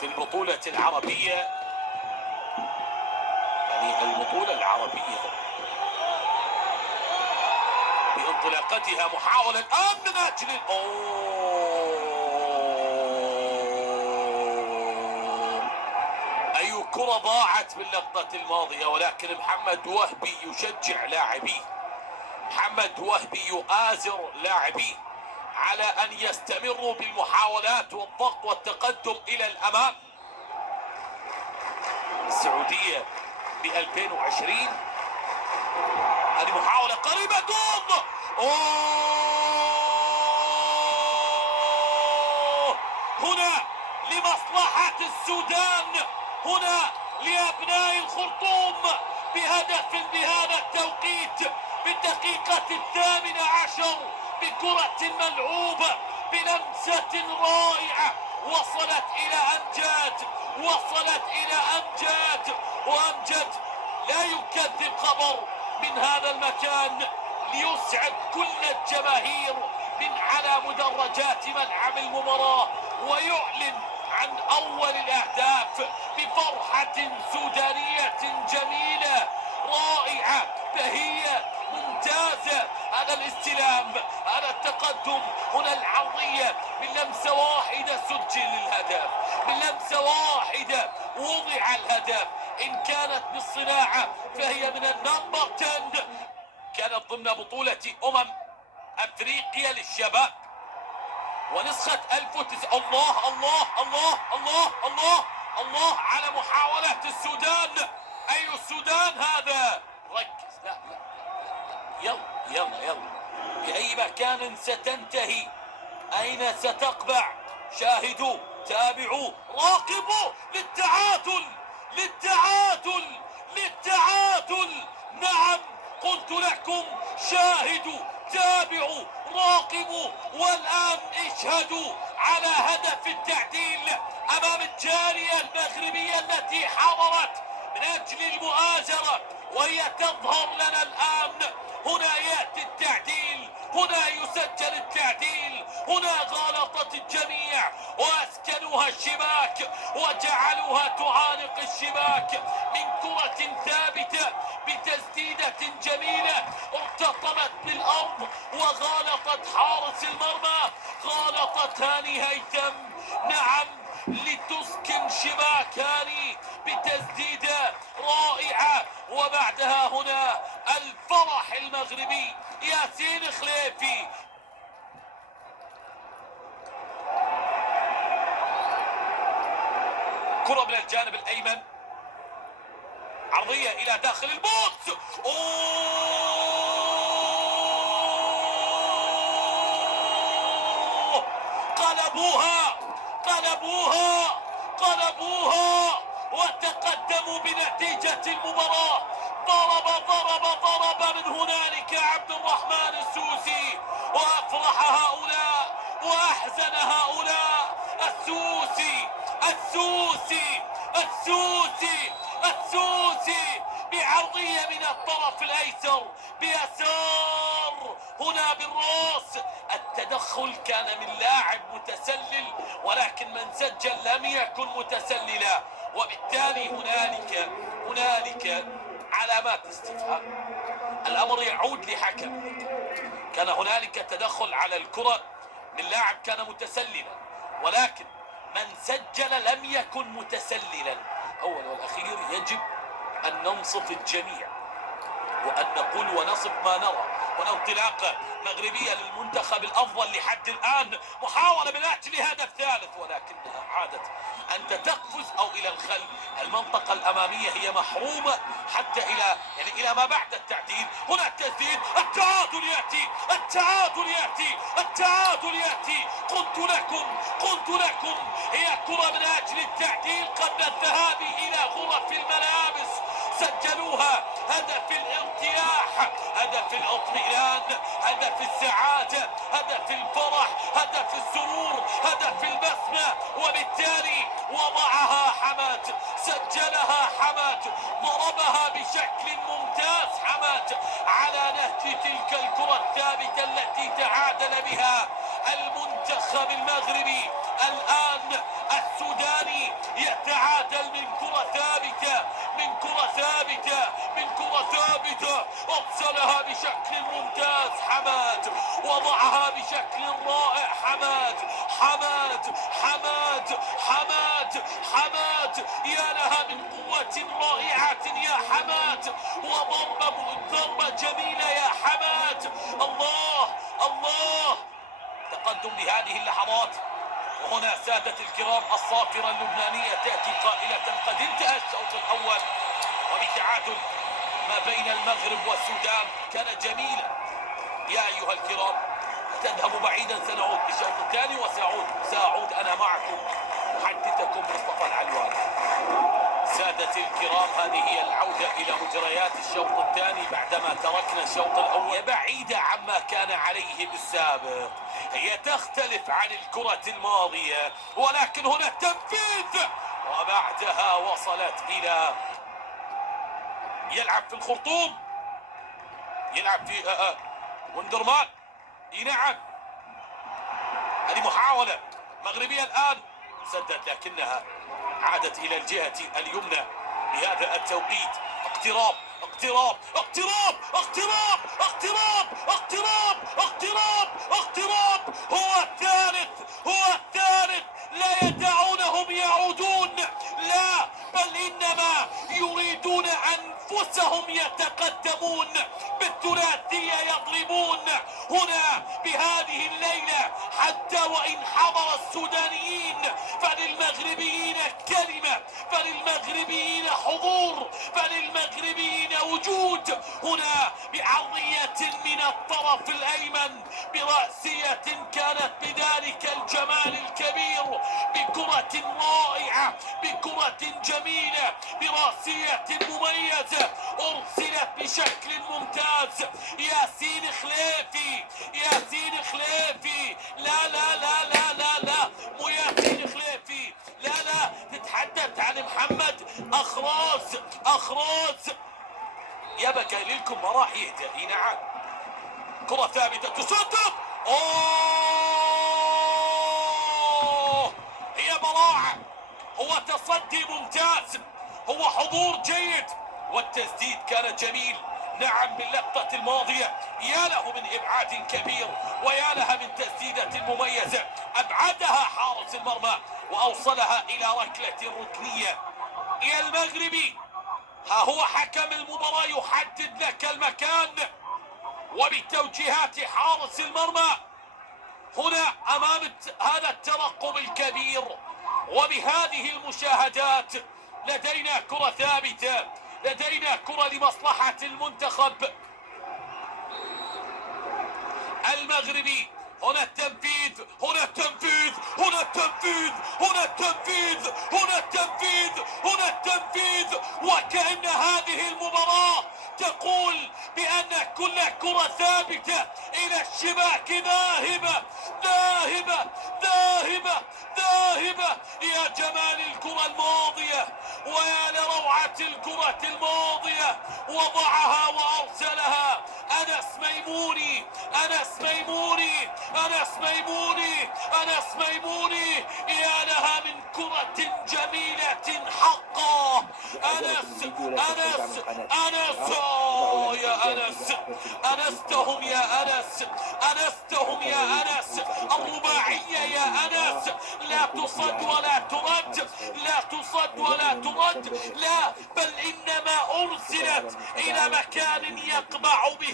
في البطولة العربية، يعني البطولة العربية بانطلاقتها محاولة الآن من أجل أي كرة ضاعت باللقطة الماضية، ولكن محمد وهبي يشجع لاعبيه، محمد وهبي يؤازر لاعبيه على أن يستمروا بالمحاولات والضغط والتقدم إلى الأمام. السعودية ب 2020 هذه محاولة قريبة جول. هنا لمصلحة السودان، هنا لأبناء الخرطوم بهدف بهذا التوقيت بالدقيقة 18 بكرة ملعوبة بلمسة رائعة وصلت إلى أمجاد، وصلت إلى أمجاد، وأمجد لا يكذب خبر من هذا المكان ليسعد كل الجماهير من على مدرجات ملعب المباراة ويعلن عن أول الأهداف بفرحة سودانية جميلة رائعة بهية ممتازة. هذا الاستلام، هذا التقدم، هنا العرضية من لمسة واحدة سجل الهدف، من لمسة واحدة وضع الهدف. إن كانت بالصناعة فهي من النمبر 10. كانت ضمن بطولة أفريقيا للشباب ونسخة 1900. الله الله الله الله الله الله على محاولة السودان. أي السودان هذا؟ ركز، لا لا يلا يلا يلا، بأي مكان ستنتهي، أين ستقبع؟ شاهدوا، تابعوا، راقبوا للتعادل، للتعادل، للتعادل. نعم قلت لكم شاهدوا، تابعوا، راقبوا، والآن اشهدوا على هدف التعديل أمام الجالية المغربية التي حضرت من أجل المؤازرة، وهي تظهر لنا الآن. هنا يأتي التعديل، هنا يسجل التعديل، هنا غلطت الجميع وأسكنوها الشباك وجعلوها تعانق الشباك من كرة ثابتة بتسديدة جميلة ارتطمت بالأرض وغالطت حارس المرمى، غالطت هاني هيثم. نعم لتسكن شباك هاني بتسديدة رائعة، وبعدها هنا الفرح المغربي ياسين خليفي. كرة من الجانب الأيمن، عرضية إلى داخل البوكس. قلبوها قلبوها قلبوها وتقدموا بنتيجة المباراة. ضرب من هنالك عبد الرحمن السوسي وأفرح هؤلاء وأحزن هؤلاء. السوسي السوسي السوسي السوسي بعرضية من الطرف الأيسر بيسار، هنا بالراس. التدخل كان من لاعب متسلل، ولكن من سجل لم يكن متسللا، وبالتالي هنالك علامات استفهام. الأمر يعود لحكم. كان هنالك تدخل على الكرة من لاعب كان متسللا، ولكن من سجل لم يكن متسللا. أول والأخير يجب أن ننصف الجميع وأن نقول ونصف ما نرى. هنا انطلاقة مغربية للمنتخب الأفضل لحد الآن، محاولة من أجل هدف ثالث، ولكنها عادت أنت تقفز أو إلى الخلف. المنطقة الأمامية هي محرومة حتى إلى ما بعد التعديل. هنا التسديد، التعادل يأتي، التعادل يأتي، التعادل يأتي. قلت لكم هي كرة من أجل التعديل قبل الذهاب إلى غرف الملابس. سجلوها، هدف الارتياح، هدف الاطمئنان، هدف السعادة، هدف الفرح، هدف السرور، هدف البسمة، وبالتالي وضعها حمد، سجلها حمد، ضربها بشكل ممتاز حمد على نهج تلك الكرة الثابتة التي تعادل بها المنتخب المغربي. الآن السوداني بدل من كرة ثابتة، من كرة ثابتة، من كرة ثابتة، أرسلها بشكل ممتاز حماد، وضعها بشكل رائع حماد، حماد حماد حماد حماد، يا لها من قوة رائعة يا حماد، ضربة جميلة يا حماد. الله الله، تقدم بهذه اللحظات. وهنا سادة الكرام الصافرة اللبنانية تأتي قائلة قد انتهى الشوط الأول وبتعادل ما بين المغرب والسودان كان جميلا. يا أيها الكرام، تذهب بعيدا، سنعود بالشوط الثاني وسأعود أنا معكم محدثكم مصطفى العلواني. سادتي الكرام، هذه هي العودة إلى مجريات الشوط الثاني بعدما تركنا الشوط الأول بعيدة عما كان عليه بالسابق. هي تختلف عن الكرة الماضية، ولكن هنا التنفيذ، وبعدها وصلت إلى يلعب في الخرطوم، يلعب في وندرمان. نعم، هذه محاولة مغربية الآن، سدت لكنها عادت إلى الجهة اليمنى بهذا التوقيت. اقتراب اقتراب اقتراب اقتراب اقتراب اقتراب اقتراب اقتراب، هو الثالث، هو الثالث، لا يدعونهم يعودون، لا بل إنما يريدون أنفسهم يتقدمون بالثلاثية، يضربون هنا بهذه الليلة حتى وإن حضر السودانيين فللمغربيين كلمة، فللمغربيين حضور، فللمغربيين وجود. هنا بعرضية من الطرف الأيمن، برأسية كانت بذلك الجمال الكبير، بكرة رائعة، بكرة جميلة، برأسية مميزة أرسلت بشكل ممتاز. ياسين خليفي، ياسين خليفي، لا لا لا لا لا لا، مو ياسين خليفي، لا لا، تتحدث عن محمد أخراز، أخراز. يا بقى لكم ما راح يهدى. نعم، كرة ثابتة تصدق، اوه، هي براعة، هو تصدي ممتاز، هو حضور جيد، والتسديد كان جميل. نعم، باللقطة الماضية يا له من إبعاد كبير، ويا لها من تسديدة مميزة أبعدها حارس المرمى وأوصلها إلى ركلة ركنية. يا المغربي، ها هو حكم المباراة يحدد لك المكان، وبتوجيهات حارس المرمى هنا أمام هذا الترقب الكبير وبهذه المشاهدات لدينا كرة ثابتة، لدينا كرة لمصلحة المنتخب المغربي. هنا التنفيذ، هنا التنفيذ، هنا التنفيذ، هنا التنفيذ، هنا التنفيذ، هنا التنفيذ، وكأن هذه المباراة تقول بأن كل كرة ثابتة إلى الشباك ذاهبة ذاهبة ذاهبة ذاهبة. يا جمال الكرة الماضية، ويا لروعة الكرة الماضية، وضعها وأرسلها أنس ميموني، أنس ميموني، أنس ميموني، أنس ميموني، يا لها من كرة جميلة حقا. أنس أنس أنس، يا أنس، أنستهم يا أنس، أنستهم يا أنس، الرباعية يا أنس، لا تصد ولا ترد، لا تصد ولا ترد، لا بل إنما أرسلت إلى مكان يقبع به